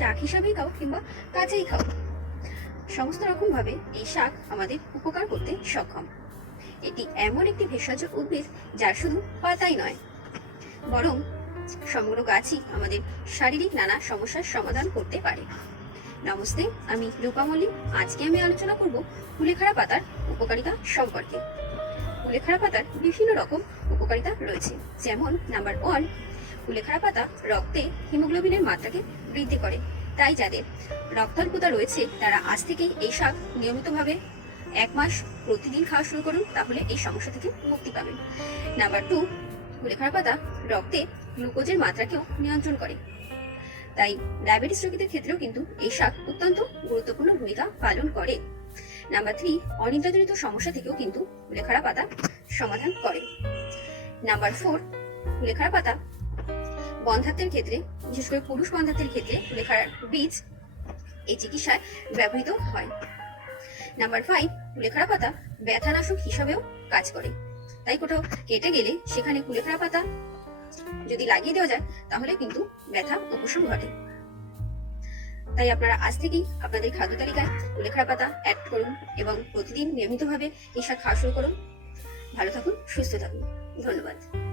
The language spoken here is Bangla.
শাক হিসাবেই খাও কিংবা কাঁচাই খাও সমস্ত রকমভাবে এই শাক আমাদের উপকার করতে সক্ষম। এটি এমন একটি ভেষজ উদ্ভিদ যার শুধু পাতাই নয়, বরং সমগ্র গাছই আমাদের শারীরিক নানা সমস্যার সমাধান করতে পারে। নমস্তে, আমি রূপামলি আজকে আমি আলোচনা করব কুলেখাড়া পাতার উপকারিতা সম্পর্কে। কুলেখাড়া পাতার বিভিন্ন রকম উপকারিতা রয়েছে, যেমন নাম্বার ওয়ান কুলেখাড়া পাতা রক্তে হিমোগ্লোবিনের মাত্রাকে বৃদ্ধি করে। তাই যাদের রক্তাল্পতা রয়েছে, তারা আজ থেকেই এই শাক নিয়মিতভাবে এক মাস প্রতিদিন খাওয়া শুরু করুন, তাহলে এই সমস্যা থেকে মুক্তি পাবেন। নাম্বার টু কুলেখাড়া পাতা রক্তে গ্লুকোজের মাত্রাকেও নিয়ন্ত্রণ করে। তাই ডায়াবেটিস রোগীদের ক্ষেত্রেও কিন্তু এই শাক অত্যন্ত গুরুত্বপূর্ণ ভূমিকা পালন করে। নাম্বার থ্রি, অনিদ্রাজনিত সমস্যা থেকেও কিন্তু কুলেখাড়া পাতা সমাধান করে। নাম্বার ফোর কুলেখাড়া পাতা বন্ধাত্বের ক্ষেত্রে, বিশেষ করে পুরুষ বন্ধাত্বের ক্ষেত্রে কুলেখাড়ার বীজ এই চিকিৎসায় ব্যবহৃত হয়। নাম্বার ফাইভ কুলেখাড়া পাতা ব্যথানাশক হিসাবেও কাজ করে। তাই কোথাও কেটে গেলে সেখানে কুলেখাড়া পাতা যদি লাগিয়ে দেওয়া যায়, তাহলে কিন্তু ব্যথা উপশম ঘটে। তাই আপনারা আজ থেকেই আপনাদের খাদ্য তালিকায় কুলেখাড়া পাতা অ্যাড করুন এবং প্রতিদিন নিয়মিতভাবে এই শাক খাওয়া শুরু করুন। ভালো থাকুন, সুস্থ থাকুন। ধন্যবাদ।